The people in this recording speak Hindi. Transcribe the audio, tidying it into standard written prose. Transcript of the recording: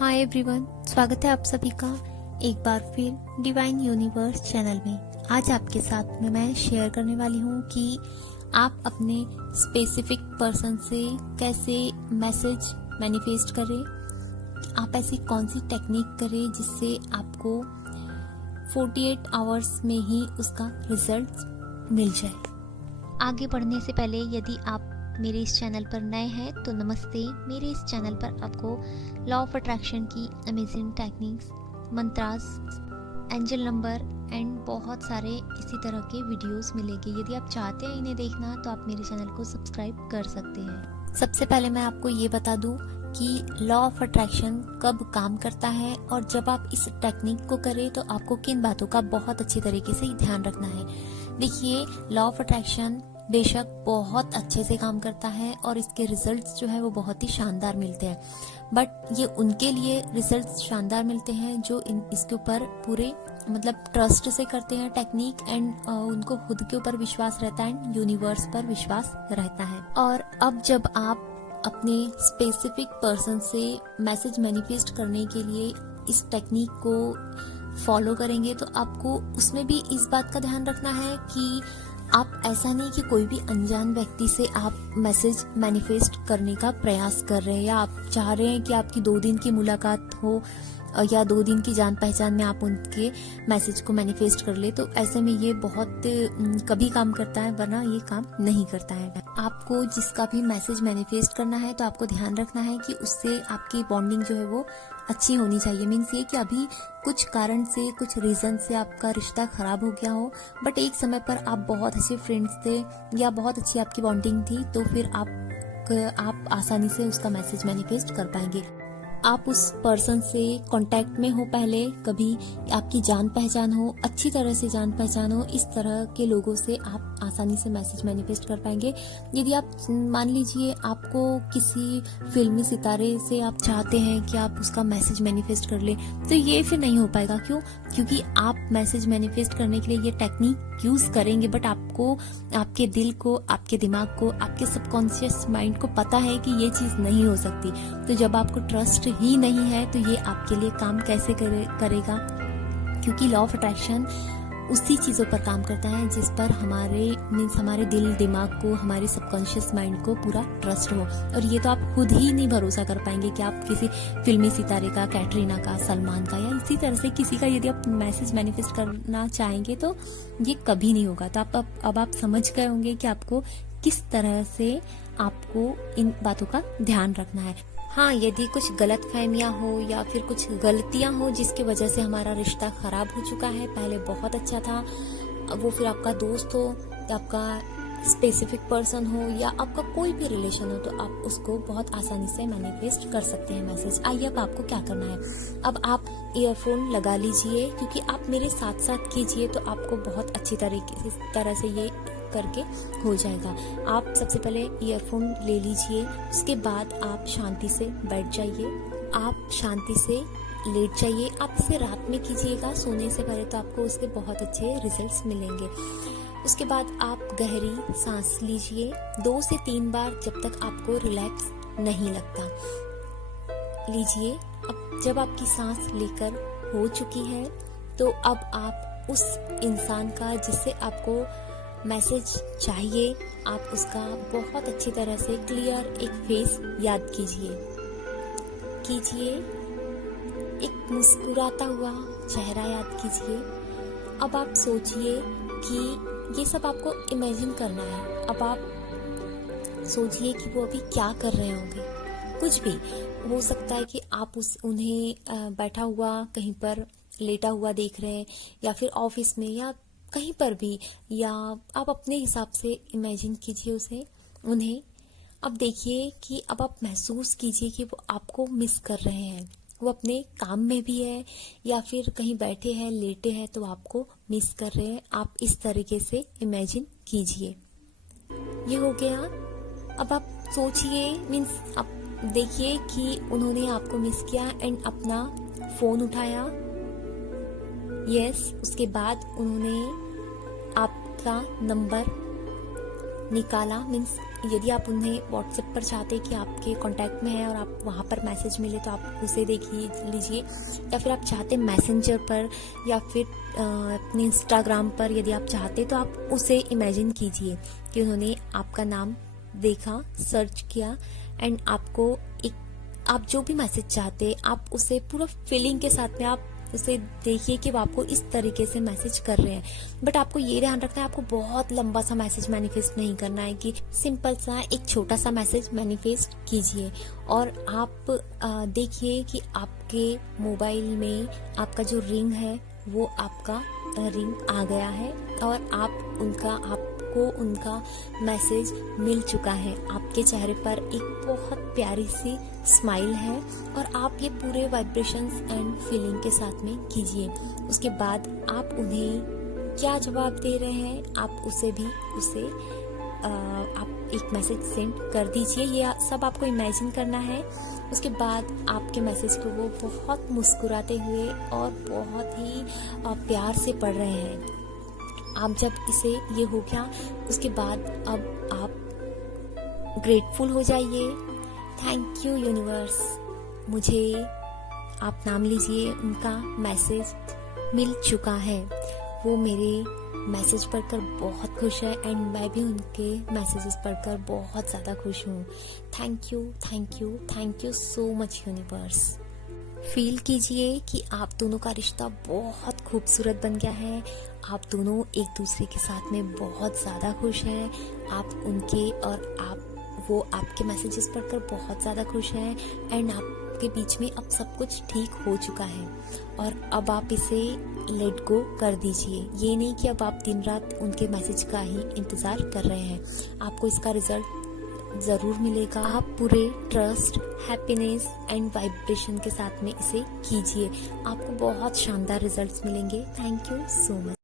हाय एवरीवन, स्वागत है आप सभी का एक बार फिर डिवाइन यूनिवर्स चैनल में। आज आपके साथ में मैं शेयर करने वाली हूँ कि आप अपने स्पेसिफिक पर्सन से कैसे मैसेज मैनिफेस्ट करें। आप ऐसी कौन सी टेक्निक करें जिससे आपको 48 आवर्स में ही उसका रिजल्ट मिल जाए। आगे बढ़ने से पहले यदि आप मेरे इस चैनल पर नए हैं तो नमस्ते। मेरे इस चैनल पर आपको लॉ ऑफ अट्रैक्शन की amazing techniques, mantras, angel number and बहुत सारे इसी तरह के वीडियोस मिलेंगे। यदि आप चाहते हैं इन्हें देखना तो आप मेरे चैनल को सब्सक्राइब कर सकते हैं। सबसे पहले मैं आपको ये बता दूं कि लॉ ऑफ अट्रैक्शन कब काम करता है और जब आप इस टेक्निक को करें तो आपको किन बातों का बहुत अच्छी तरीके से ध्यान रखना है। देखिए, लॉ ऑफ अट्रैक्शन बेशक बहुत अच्छे से काम करता है और इसके रिजल्ट्स जो है वो बहुत ही शानदार मिलते हैं, बट ये उनके लिए रिजल्ट्स शानदार मिलते हैं जो इसके ऊपर पूरे ट्रस्ट से करते हैं टेक्निक एंड उनको खुद के ऊपर विश्वास रहता है एंड यूनिवर्स पर विश्वास रहता है। और अब जब आप अपने स्पेसिफिक पर्सन से मैसेज मैनिफेस्ट करने के लिए इस टेक्निक को फॉलो करेंगे तो आपको उसमें भी इस बात का ध्यान रखना है कि आप ऐसा नहीं कि कोई भी अनजान व्यक्ति से आप मैसेज मैनिफेस्ट करने का प्रयास कर रहे हैं या आप चाह रहे हैं कि आपकी 2 दिन की मुलाकात हो या 2 दिन की जान पहचान में आप उनके मैसेज को मैनिफेस्ट कर ले। तो ऐसे में ये बहुत कभी काम करता है, वरना ये काम नहीं करता है। आपको जिसका भी मैसेज मैनिफेस्ट करना है तो आपको ध्यान रखना है कि उससे आपकी बॉन्डिंग जो है वो अच्छी होनी चाहिए। मीन्स ये कि अभी कुछ कारण से, कुछ रीजन से आपका रिश्ता खराब हो गया हो, बट एक समय पर आप बहुत अच्छे फ्रेंड्स थे या बहुत अच्छी आपकी बॉन्डिंग थी, तो फिर आप आसानी से उसका मैसेज मैनिफेस्ट कर पाएंगे। आप उस पर्सन से कांटेक्ट में हो, पहले कभी आपकी जान पहचान हो, अच्छी तरह से जान पहचान हो, इस तरह के लोगों से आप आसानी से मैसेज मैनिफेस्ट कर पाएंगे। यदि आप मान लीजिए आपको किसी फिल्मी सितारे से आप चाहते हैं कि आप उसका मैसेज मैनिफेस्ट कर ले, तो ये फिर नहीं हो पाएगा। क्यों? क्योंकि आप मैसेज मैनिफेस्ट करने के लिए ये टेक्निक यूज करेंगे, बट आपको, आपके दिल को, आपके दिमाग को, आपके सबकॉन्शियस माइंड को पता है कि ये चीज नहीं हो सकती। तो जब आपको ट्रस्ट ही नहीं है तो ये आपके लिए काम कैसे करेगा? क्योंकि लॉ ऑफ अट्रैक्शन उसी चीजों पर काम करता है जिस पर हमारे दिल दिमाग को, हमारे सबकॉन्शियस माइंड को पूरा ट्रस्ट हो। और ये तो आप खुद ही नहीं भरोसा कर पाएंगे कि आप किसी फिल्मी सितारे का, कैटरीना का, सलमान का या इसी तरह से किसी का यदि आप मैसेज मैनिफेस्ट करना चाहेंगे तो ये कभी नहीं होगा। तो अब आप समझ गए होंगे कि आपको किस तरह से आपको इन बातों का ध्यान रखना है। हाँ, यदि कुछ गलत फहमियाँ हो या फिर कुछ गलतियाँ हो जिसकी वजह से हमारा रिश्ता खराब हो चुका है, पहले बहुत अच्छा था, वो फिर आपका दोस्त हो या आपका स्पेसिफिक पर्सन हो या आपका कोई भी रिलेशन हो, तो आप उसको बहुत आसानी से मैनिफेस्ट कर सकते हैं मैसेज। आइए अब आपको क्या करना है। अब आप ईयरफोन लगा लीजिए, क्योंकि आप मेरे साथ साथ कीजिए तो आपको बहुत अच्छी तरह से ये करके हो जाएगा। आप सबसे पहले ईयरफोन ले लीजिए, उसके बाद आप शांति से बैठ जाइए, आप शांति से लेट जाइए। आप इसे रात में कीजिएगा सोने से पहले, तो आपको उसके बहुत अच्छे रिजल्ट्स मिलेंगे। उसके बाद आप गहरी सांस लीजिए 2 से 3 बार, जब तक आपको रिलैक्स नहीं लगता। लीजिए। अब जब आपकी सांस लेकर हो चुकी है तो अब आप उस इंसान का जिससे आपको मैसेज चाहिए, आप उसका बहुत अच्छी तरह से क्लियर एक फेस याद कीजिए। एक मुस्कुराता हुआ चेहरा याद कीजिए। अब आप सोचिए कि ये सब आपको इमेजिन करना है। अब आप सोचिए कि वो अभी क्या कर रहे होंगे। कुछ भी हो सकता है कि आप उन्हें बैठा हुआ कहीं पर लेटा हुआ देख रहे हैं, या फिर ऑफिस में, या कहीं पर भी, या आप अपने हिसाब से इमेजिन कीजिए उन्हें। अब देखिए कि अब आप महसूस कीजिए कि वो आपको मिस कर रहे हैं। वो अपने काम में भी है या फिर कहीं बैठे हैं, लेटे हैं, तो आपको मिस कर रहे हैं। आप इस तरीके से इमेजिन कीजिए। ये हो गया। अब आप सोचिए, मीन्स आप देखिए कि उन्होंने आपको मिस किया एंड अपना फोन उठाया। उसके बाद उन्होंने आपका नंबर निकाला, मीन्स यदि आप उन्हें व्हाट्सएप पर चाहते हैं कि आपके कांटेक्ट में है और आप वहाँ पर मैसेज मिले तो आप उसे देखिए लीजिए, या फिर आप चाहते हैं मैसेंजर पर या फिर अपने इंस्टाग्राम पर यदि आप चाहते तो आप उसे इमेजिन कीजिए कि उन्होंने आपका नाम देखा, सर्च किया एंड आपको आप जो भी मैसेज चाहते आप उसे पूरा फीलिंग के साथ में आप उसे देखिए कि वो आपको इस तरीके से मैसेज कर रहे हैं। बट आपको ये ध्यान रखना है, आपको बहुत लंबा सा मैसेज मैनिफेस्ट नहीं करना है, कि सिंपल सा एक छोटा सा मैसेज मैनिफेस्ट कीजिए। और आप देखिए कि आपके मोबाइल में आपका जो रिंग है वो आपका रिंग आ गया है और आपको उनका मैसेज मिल चुका है। आपके चेहरे पर एक बहुत प्यारी सी स्माइल है और आप ये पूरे वाइब्रेशंस एंड फीलिंग के साथ में कीजिए। उसके बाद आप उन्हें क्या जवाब दे रहे हैं आप उसे आप एक मैसेज सेंड कर दीजिए। ये सब आपको इमेजिन करना है। उसके बाद आपके मैसेज को वो बहुत मुस्कुराते हुए और बहुत ही प्यार से पढ़ रहे हैं। आप जब इसे ये हो गया उसके बाद अब आप ग्रेटफुल हो जाइए। थैंक यू यूनिवर्स, मुझे आप नाम लीजिए, उनका मैसेज मिल चुका है। वो मेरे मैसेज पढ़कर बहुत खुश है एंड मैं भी उनके मैसेजेस पढ़कर बहुत ज़्यादा खुश हूँ। Thank you thank you thank you so much universe. Feel कीजिए कि आप दोनों का रिश्ता बहुत खूबसूरत बन गया है। आप दोनों एक दूसरे के साथ में बहुत ज़्यादा खुश हैं। आप उनके और वो आपके मैसेजेस पढ़कर बहुत ज़्यादा खुश हैं एंड आपके बीच में अब सब कुछ ठीक हो चुका है। और अब आप इसे लेट गो कर दीजिए। ये नहीं कि अब आप दिन रात उनके मैसेज का ही इंतज़ार कर रहे हैं। आपको इसका रिजल्ट ज़रूर मिलेगा। आप पूरे ट्रस्ट, हैप्पीनेस एंड वाइब्रेशन के साथ में इसे कीजिए। आपको बहुत शानदार रिजल्ट्स मिलेंगे। Thank you so much.